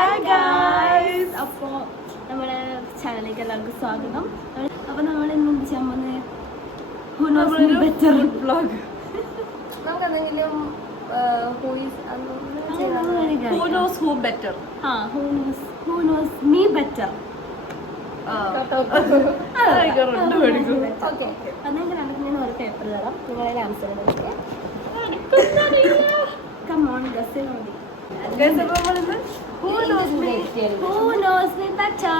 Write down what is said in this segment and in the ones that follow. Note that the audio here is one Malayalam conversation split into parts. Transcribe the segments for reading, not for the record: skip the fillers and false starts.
Hi guys. അപ്പോൾ നമ്മുടെ ചാനലിലേക്ക് എല്ലാവർക്കും സ്വാഗതം. അപ്പോൾ നമ്മൾ ഇന്ന് ചെയ്യാൻ പോകുന്നത് വ്ലോഗ്. നമുക്ക് എന്തെങ്കിലും who knows me better. അതെങ്കിൽ നമുക്ക് ഞാൻ ഒരു പേപ്പർ തരാം, നിങ്ങളെ ആൻസർ കം ഓൺ ഗസ് മതി. Who knows me better?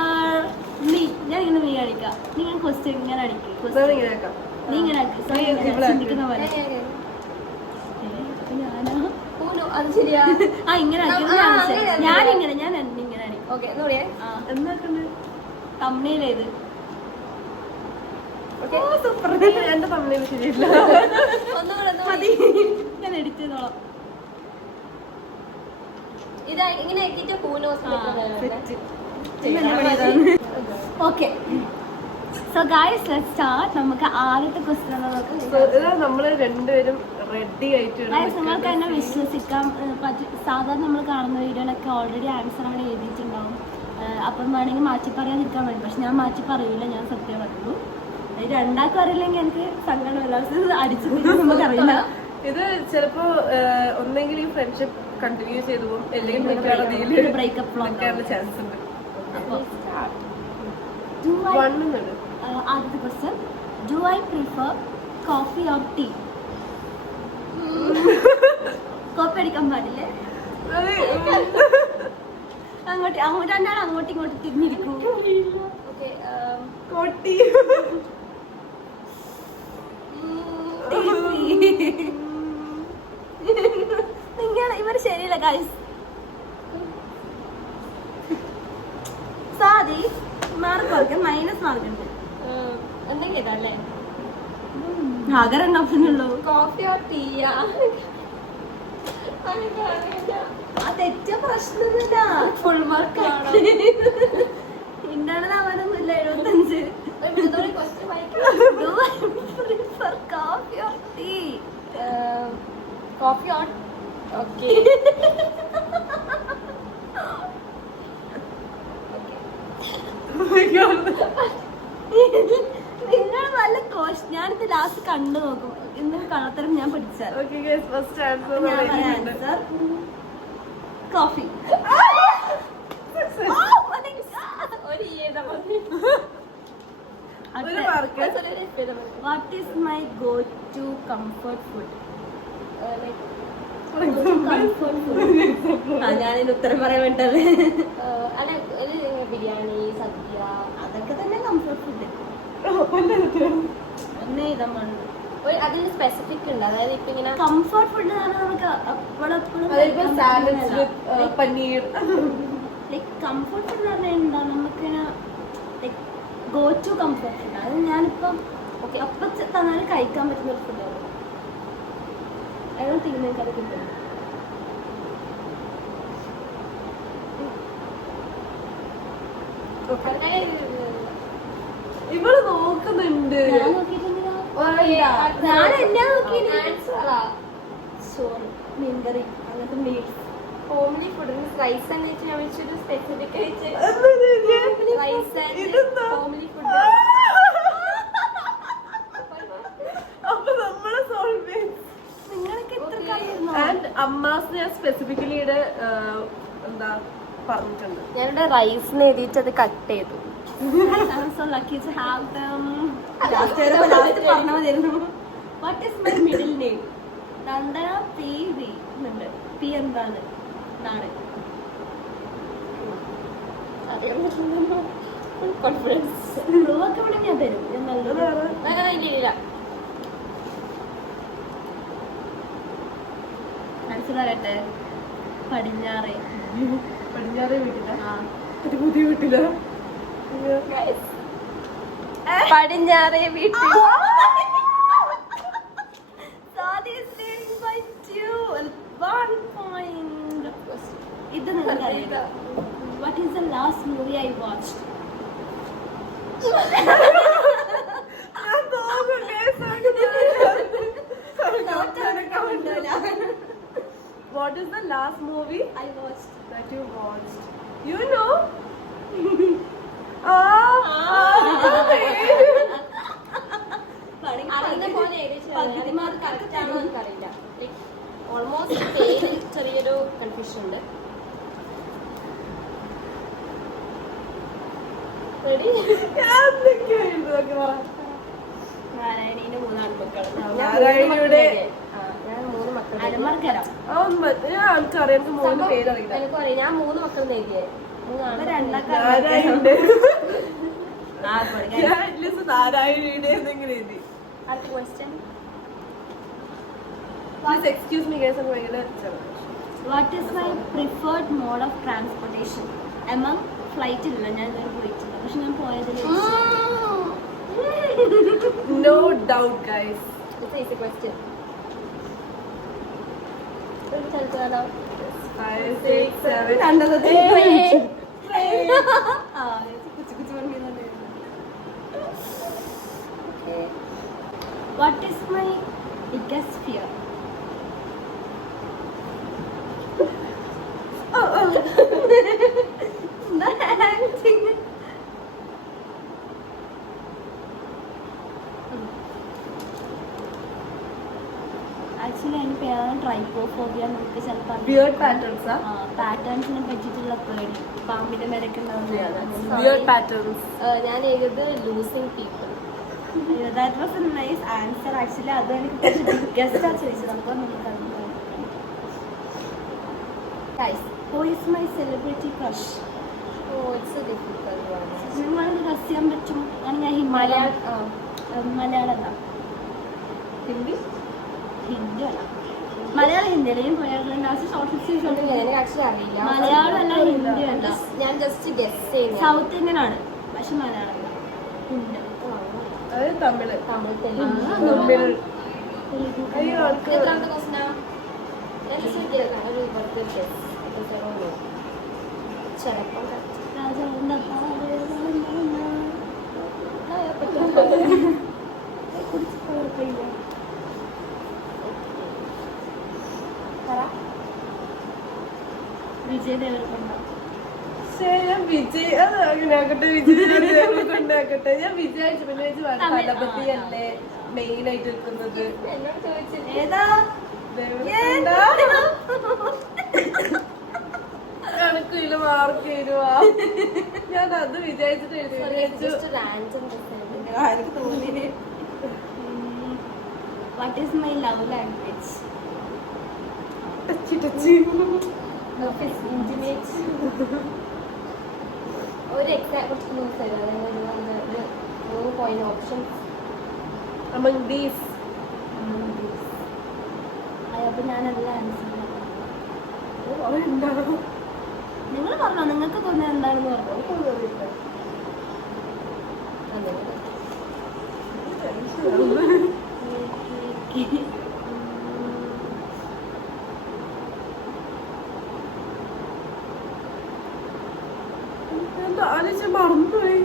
Me. ഞാൻ ഇങ്ങനെ നീ അടിക്കാം. നീ ഇങ്ങനെ ക്വസ്റ്റ്യൻ ഇങ്ങനെ അടിക്കും. നീ ഇങ്ങനെ ചിന്തിക്കുന്ന പോലെ. ഞാനാ അത് ശരിയാ. ആ ഇങ്ങനെ ഞാനിങ്ങനെ ഞാൻ ഇങ്ങനെ അടിക്കും. ഓക്കെ എന്താക്കുന്നത് തമ്മിലേത് സൂപ്പർ. എന്റെ തമ്മിൽ ശരിയില്ല. മതി, ഞാൻ എഡിറ്റ് ചെയ്തോളാം. ഇത് ഇങ്ങനെ ആക്കിയിട്ട് okay, so guys let's start. നമുക്ക് ആദ്യത്തെ ക്വസ്റ്റ്യൻ നമ്മള് രണ്ടുപേരും റെഡി ആയിട്ട് നിങ്ങൾക്ക് തന്നെ വിശ്വസിക്കാൻ സാധാരണ നമ്മൾ കാണുന്ന വീഡിയോയിലൊക്കെ ഓൾറെഡി ആൻസർ അവിടെ എഴുതിയിട്ടുണ്ടാവും. അപ്പം വേണമെങ്കിൽ മാറ്റി പറയാതിരിക്കാൻ വേണ്ടി, പക്ഷെ ഞാൻ മാറ്റി പറയൂല, ഞാൻ സത്യം പറയുള്ളൂ. രണ്ടാൾക്കും അറിയില്ലെങ്കിൽ എനിക്ക് സങ്കടമല്ല, അടിച്ചു നമുക്കറിയില്ല. ഇത് ചിലപ്പോ ഒന്നെങ്കിൽ ഈ ഫ്രണ്ട്ഷിപ്പ് കണ്ടിന്യൂ ചെയ്തു പോകും, അല്ലെങ്കിൽ ബ്രേക്കപ്പ് ചാൻസ് ഉണ്ട്. ആദ്യത്തെ question, do I prefer coffee or tea? Copy അടിക്കാൻ പാടില്ലേ? രണ്ടാളും അങ്ങോട്ടും ഇങ്ങോട്ടും തിരിഞ്ഞിരിക്കും. നിങ്ങൾ ഇവർ ശരിയല്ല ഗൈസ്. സാധി മാർക്ക് കുറയ്ക്കാൻ മൈനസ് മാർക്ക് ഉണ്ട്. എന്തെങ്കിലും അല്ലേ? ആകെ രണ്ട് ഓപ്ഷൻ ഉള്ളൂ, കോഫി ഓർ ടീയാ. തെറ്റ പ്രശ്നമൊന്നുമില്ല, ഫുൾ മാർക്ക് ഇന്റേണൽ ആവാനൊന്നുമില്ല. 75. Coffee or tea? കോഫി ഓൺ. ഓക്കെ. നിങ്ങൾ നല്ല കോഷ്. ഞാനിത് ലാസ്റ്റ് കണ്ടു നോക്കും, ഇന്നൊരു കള്ളത്തരം ഞാൻ പഠിച്ചാൽ. Coffee. What is my go to comfort food? ഞാനിന് ഉത്തരം പറയാൻ വേണ്ടല്ലേ. ബിരിയാണി, സദ്യ, അതൊക്കെ തന്നെ കംഫർട്ട് ഫുഡ്. അതിന് സ്പെസിഫിക് ഉണ്ട്, അതായത് ഇപ്പൊ ഇങ്ങനെ കംഫർട്ട് ഫുഡ് നമുക്ക് പനീർ. ലൈക് കംഫർട്ട് ഫുഡ് എന്ന് പറഞ്ഞാൽ എന്താ, നമുക്കിങ്ങനെ like go to comfort food. അത് ഞാനിപ്പം അപ്പം തന്നാലും കഴിക്കാൻ പറ്റുന്ന ഒരു ഫുഡാണ്. അതൊന്നും തിന്നുന്നത് അത് കിട്ടും. ഇവള് നോക്കുന്നുണ്ട്. ഞാൻ നോക്കിയിട്ടില്ല, ഞാൻ എന്നാ നോക്കിയില്ല. ചോറ്, മീൻകറി, അങ്ങനത്തെ മീൽസ്. ഹോംലി ഫുഡിന് റൈസ് തന്നെ ഞാൻ വെച്ചിട്ട് സ്പെസിഫിക് ആയിട്ട് റൈസ് ആൻഡ് ഹോംലി ഫുഡ്. നിങ്ങളൊക്കെ എത്ര കഴിയുന്നു? അമ്മാസ് ഞാൻ സ്പെസിഫിക്കലി ഇവിടെ എന്താ പറഞ്ഞിട്ടുണ്ട്. ഞാനിവിടെ റൈസിന് എഴുതിയിട്ട് അത് കട്ട് ചെയ്തു. What is my middle name? Nandana P V എന്നുണ്ട്. പി എന്താണ്? നാട്. കോൺഫിഡൻസ് ഒക്കെ ഇവിടെ ഞാൻ തരും. ഞാൻ നല്ലത് മനസ്സിലാകട്ടെ. പടിഞ്ഞാറേ. പടിഞ്ഞാറേ വീട്ടില? ഒരു പുതിയ വീട്ടില? പടിഞ്ഞാറേ വീട്ടിൽ. ഇത് നിങ്ങൾക്കറിയില്ല. What is the last movie I watched? What is the last movie I watched? that you watched? You know? അറിയുന്ന പോലെ ഏകദേശം കറക്റ്റ് ആണോ എനിക്കറിയില്ല. ഓൾമോസ്റ്റ് പേര് ചെറിയൊരു കൺഫ്യൂഷൻ ഉണ്ട്. റെഡി? നാരായണീന്റെ 3 ആൺമക്കൾ. നാരായണിയുടെ ഞാൻ 3 മക്കൾ. അരമർക്കരം എനിക്കറിയാം. എനിക്ക് 3 പേരറിയില്ല. എനിക്കും അറിയാം. ഞാൻ 3 മക്കൾ നേടിയേ. 3 ആൺമക്കൾ. നാരായണിയുടെ നാരായണിയുടെ എന്തെങ്കിലും എഴുതി. അടുത്ത ക്വസ്റ്റ്യൻ. എക്സ്ക്യൂസ് മീ ഗൈസ്, അത് ഭയങ്കര what is my preferred mode of transportation among ഫ്ലൈറ്റില്ല, ഞാൻ ഇതുവരെ പോയിട്ടില്ല, പക്ഷെ ഞാൻ പോയതിൽ no doubt guys. It's an easy question. ചലച്ചിത്രം 5 6 7 രണ്ടത്തെ what is my biggest fear? Actually അതിന് പേരാണ് ട്രൈപ്പോഫോബിയ. നമുക്ക് ചിലപ്പോൾ Weird patterns, huh? പാറ്റേൺസിനെ പറ്റിയിട്ടുള്ള പേടി, പാമ്പിന്റെ മേലൊക്കെ Weird patterns. ഞാൻ എഴുത് losing people. That was a nice answer. Actually അത് എനിക്ക് ബിഗ്ഗസ്റ്റ് ആ ചോദിച്ചത്. നമുക്ക് guys, who is my celebrity crush? It's a difficult one. നിങ്ങളത് ഗസ് ചെയ്യാൻ പറ്റും? ഞാൻ മലയാളം ഹിന്ദി ഹിന്ദി അല്ല, മലയാളം ഹിന്ദിയിലേയും ലാസ്റ്റ് ഷോർട്ട് ഫിക്സ് എനിക്ക് ആക്ച്വലി അറിയില്ല. മലയാളം അല്ല, ഹിന്ദി അല്ല, ഞാൻ ജസ്റ്റ് ഗസ് ചെയ്യുന്നു. സൗത്ത് ഇന്ത്യൻ ആണ്, പക്ഷെ മലയാളം അല്ല, ഹിന്ദി. അത് തമിഴ്. തമിഴ്, തെലുങ്ക്. തമിഴ്. അയ്യോ എത്രാമത്തെ ക്വസ്റ്റ്യനാ? ഞാൻ ജസ്റ്റ് കേൾക്കാം ഒരു വെറുതെ ഗസ്. ചിലപ്പോൾ രാജാവിന്റെ വിജയ് ദേവരകൊണ്ട. ഞാൻ വിജയ് അത് അങ്ങനെ ആക്കട്ടെ, വിജയ് കൊണ്ടാക്കട്ടെ. ഞാൻ വിചാരിച്ചു പിന്നെ തലപതിയല്ലേ മെയിൻ ആയിട്ട് നിൽക്കുന്നത്. എന്നോട് ചോദിച്ചില്ല. ഏതാ? കണക്കില്ല മാർക്ക് തരുവാ. ഞാൻ അത് വിചാരിച്ചിട്ട് എഴുതി. എനിക്ക് തോന്നി. What is my love language? Touch touch. ഒരു example point option. Among these. അപ്പൊ ഞാനല്ല ആൻസർ. എന്താ നിങ്ങൾ പറഞ്ഞോ, നിങ്ങൾക്ക് തോന്നിയത് എന്താണെന്ന് പറഞ്ഞോ. ആലോചിച്ച് മറന്നുപോയി.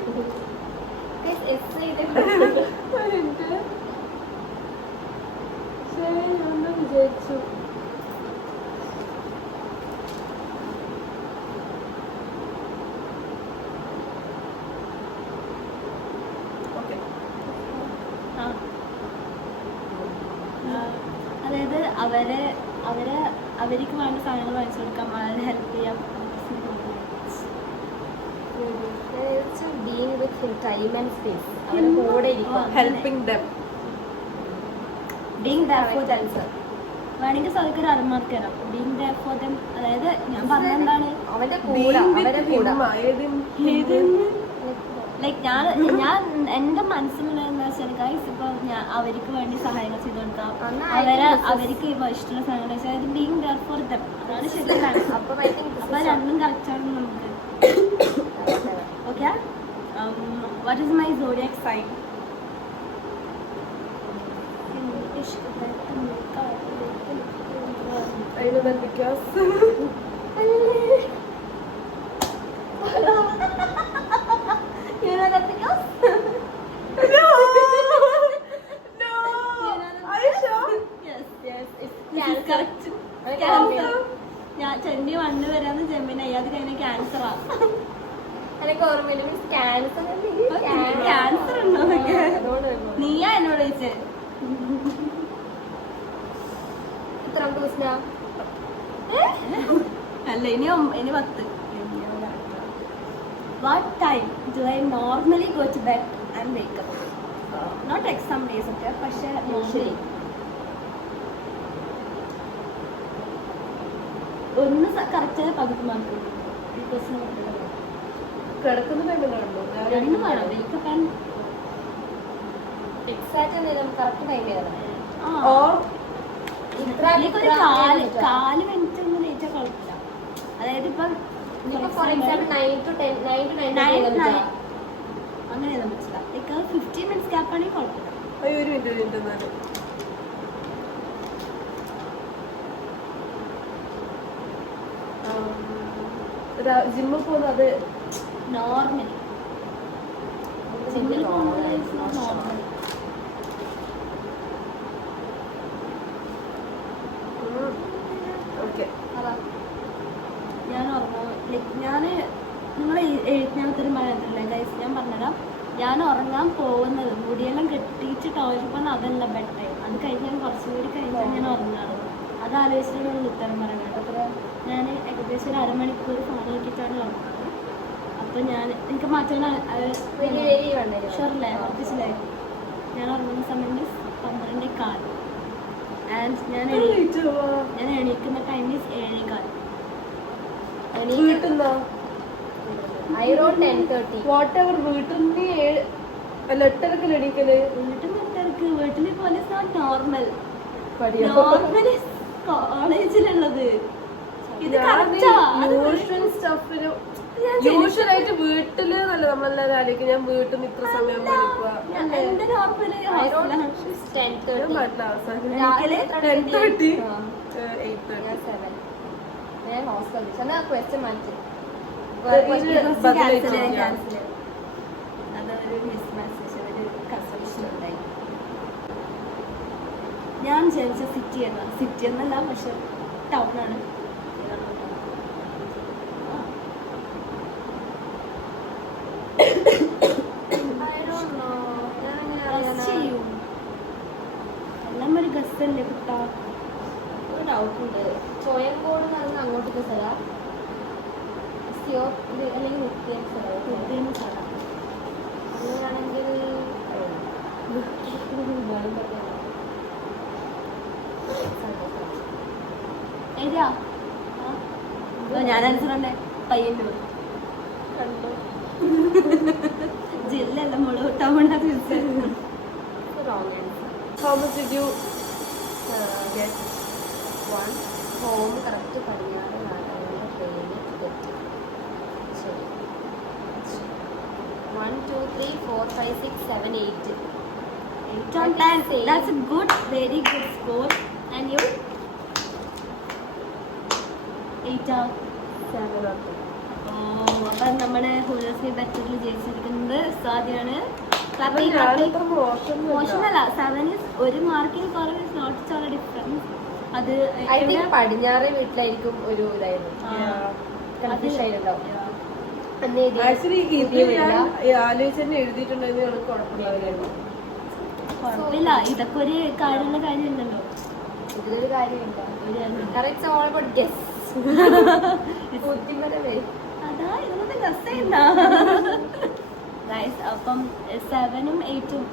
ഒന്ന് വിചാരിച്ചു. അതായത് അവർക്ക് വേണ്ട സാധനങ്ങൾ വാങ്ങിച്ചു കൊടുക്കാം, അവരെ ഹെൽപ്പ് ചെയ്യാം. being with him time and space. അവരുടെ കൂടെ ഇരിക്കുക. Helping them. Being there for them. വേണമെങ്കിൽ സൗകര്യം അരമാർക്ക് തരാം. Being there for them, അതായത് ഞാൻ പറഞ്ഞെന്താണ്, അവന്റെ കൂടെ, അവരുടെ കൂടെ. ലൈക്ക് ഞാൻ എൻ്റെ മനസ്സിലുള്ളതെന്ന് വെച്ചാൽ ഗൈസ്, ഇപ്പൊ ഞാൻ അവർക്ക് വേണ്ടി സഹായങ്ങൾ ചെയ്ത് കൊടുക്കാം, അവർക്ക് ഇപ്പൊ ഇഷ്ടമുള്ള സാധനങ്ങൾ വെച്ചാൽ ബീങ് ദെയർ ഫോർ ദം, അതാണ് ശരിയാണ്. അപ്പൊ രണ്ടും കറക്റ്റാണ് നമുക്ക്. Okay, what is my zodiac sign? ഞാൻ 21 വരെയാണ് ജെമിനി, അത് കഴിഞ്ഞ ക്യാൻസർ ക്യാൻസറാ. എനിക്ക് ഓർമ്മയില്ല മീൻസ് ക്യാൻസർ ക്യാൻസർ ഉണ്ടോ എന്നൊക്കെ നീയാ എന്നോട് ചോദിച്ചേ. എത്ര ദിവസം അല്ല ഇനി 10. What time do I normally go to bed and wake up? Not exam days ഒക്കെ പക്ഷെ യൂഷ്വലി ഒന്ന് കറക്റ്റ് പകുതി മാർക്ക് കിടക്കുന്ന ടൈമിലുണ്ടോ? രണ്ടും വേണം wake up and exact correct time ചെയ്തതാണ്. ഒരു 4 മിനിറ്റ് ഒന്നും ലേറ്റാ കുഴപ്പമില്ല. അതായത് ഇപ്പം ഫോർ എക്സാമ്പിൾ 9 to 9 അങ്ങനെ എഴുതാൻ പറ്റില്ല. ലൈക്ക് 15 മിനിറ്റ്സ് ഗ്യാപ്പ് ആണെങ്കിൽ കുഴപ്പമില്ല. ഒരു മിനിറ്റ് എന്നാലും ജിമ്മിൽ പോകുന്നത് അത് നോർമൽ ജിമ്മിൽ പോകുന്നത് നോർമൽ. ഓക്കെ. ഞാൻ ഉറങ്ങും ലൈക്ക് ഞാൻ നിങ്ങൾ എഴുത്തിനകത്തൊരു മഴയല്ലേ ഗൈസ്, ഞാൻ പറഞ്ഞുതരാം. ഞാൻ ഉറങ്ങാൻ പോകുന്നത് മുടിയെല്ലാം കെട്ടിയിട്ട് ടോയ്ലറ്റ് പോകുന്ന അതല്ല ബെഡ് ടൈം. അത് കഴിഞ്ഞ് ഞാൻ കുറച്ചും കൂടി കഴിഞ്ഞാൽ ഞാൻ ഉറങ്ങാറ്. അത് ആലോചിച്ചിട്ടാണ് ഉത്തരം പറയുന്നത്. ഞാൻ ഏകദേശം ഒരു അരമണിക്കൂർ ഫോൺ നോക്കിയിട്ടാണ് ഉറങ്ങുന്നത്. അപ്പോൾ ഞാൻ എനിക്ക് മാറ്റം ഷുവറല്ലേ ഉറപ്പിച്ചില്ലേ. ഞാൻ ഉറങ്ങുന്ന സമയം 12:15 ആൻഡ് ഞാൻ എണീക്കുന്ന ടൈം 7:15. വീട്ടിൽ I wrote 10:30. വാട്ടെവർ വീട്ടിൽ നിന്ന് 8:30 എണീക്കല്. വീട്ടിലെ പോലെ നോർമൽ നോർമൽ കോളേജിലുള്ളത്. ഇത് യൂഷ്വലായിട്ട് വീട്ടില് നല്ല നമ്മളെല്ലാരും ആലോചിക്കും ഞാൻ വീട്ടിൽ നിന്ന് ഇത്ര സമയം പഠിക്കുക. എന്റെ നോർമല് I wrote 10:30. രാവിലെ 10:30 ഞാൻ ഹോസ്റ്റലിൽ എന്നാ ക്വസ്റ്റ്യൻ മാറ്റി അതൊരു മിസ്മാച്ച് ഒരു കൺസെപ്ഷൻ ഉണ്ടായി. ഞാൻ ജനിച്ച സിറ്റി എന്നല്ല പക്ഷെ ടൗണാണ്. എല്ലാം ഒരു ഗസ്സല്ലേ കുട്ടാ. ഡൗട്ടുണ്ട്. ചോയങ്കോട് എന്ന് പറഞ്ഞാൽ അങ്ങോട്ടേക്ക് സ്ഥലം അല്ലെങ്കിൽ അങ്ങനെയാണെങ്കിൽ ഏതാ ഞാൻ ആൻസറുണ്ട് പയ്യന്നൂർ ജില്ലല്ല മുള town. Wrong answer. How much did you get? 1 home correct പടിഞ്ഞാറ് നാട്ടുകാരുടെ ട്രെയിനിൽ തെറ്റി. ശരി. 1 2 3 4 5 6 7 8. 8 on 10. That's a good, very good score. And you? 8 on 7. അപ്പം നമ്മുടെ ഹോളേഴ്സ് ബെറ്ററിൽ ജയിച്ചിരിക്കുന്നത് സാധ്യമാണ്. മോശമല്ല. 7 is ഒരു മാർക്കിന് കുറവ്. Is not so difference. അത് ഐ തിങ്ക് പടിഞ്ഞാറ് വീട്ടിലായിരിക്കും ഒരു ഇതായിരുന്നു കൺഫ്യൂഷൻ ആയിട്ടുണ്ടാവും. ആക്ച്വലി ഇത് ഞാൻ ആലോചിച്ച് തന്നെ എഴുതിയിട്ടുണ്ടെങ്കിൽ കുഴപ്പമില്ലായിരുന്നു. കുഴപ്പമില്ല. ഇതൊക്കെ ഒരു കാര്യമുള്ള കാര്യമല്ലല്ലോ. ഇതിലൊരു കാര്യമില്ല. Correct all about guess. ബുദ്ധിപരമേ അതാ ഇതൊന്നും രസമില്ല. അപ്പം 7ഉം 8ഉം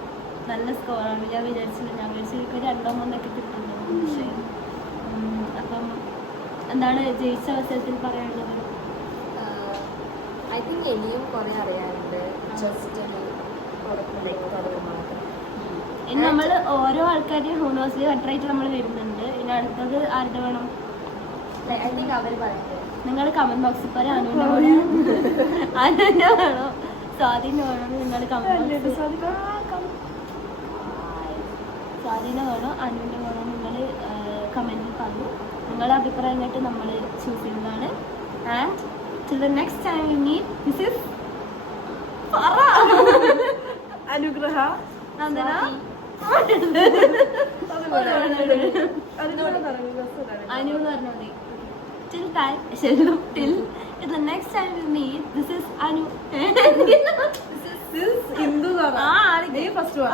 നല്ല സ്കോറാണ്. ഞാൻ വിചാരിച്ചില്ല. ഞാൻ വിചാരിച്ചു 2 3 കിട്ടുന്നുണ്ടോ. പക്ഷേ അപ്പം എന്താണ് ജയിച്ച അവസരത്തിൽ പറയാനുള്ളത്? ഐ തിങ്ക് ഇനിയും കുറെ അറിയാനുണ്ട്. ജസ്റ്റ് ഇനി നമ്മൾ ഓരോ ആൾക്കാരെയും ഹോണേഴ്സിൽ കട്ടറായിട്ട് നമ്മൾ വരുന്നുണ്ട്. ഇനി അടുത്തത് ആരുടെ വേണം? ഐ തിങ്ക് അവർ പറയുന്നത് നിങ്ങൾ കമന്റ് ബോക്സിൽ പറയാം. അനുവിന്റെ വേണോ സ്വാധീനം വേണോ? നിങ്ങൾ കമന്റ് സ്വാധീനം വേണോ അനുവിന്റെ വേണോ നിങ്ങൾ കമന്റിൽ പറഞ്ഞു. നിങ്ങളുടെ അഭിപ്രായം കേട്ട് നമ്മൾ ചൂസ് ചെയ്യുന്നതാണ്. And till the next time we meet, this is അനുഗ്രഹ നന്ദന. അനു എന്ന് പറഞ്ഞാൽ മതി. till Till the next time we meet, this is Anu. Indu നീ first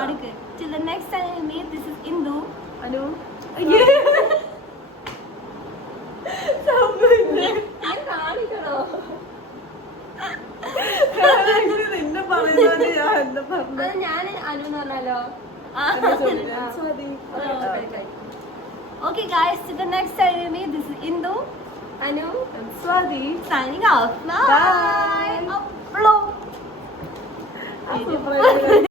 Till the next time we meet, this is Indu. Anu കാണിക്കണോ? നിന്നെ പറയുന്നത് ഞാൻ എന്താ പറഞ്ഞു അത് ഞാൻ അനു എന്ന് പറഞ്ഞാലോ? Okay guys, till the next time we meet, this is Indu. Anu Swathi Signing off. Bye. Upload. Super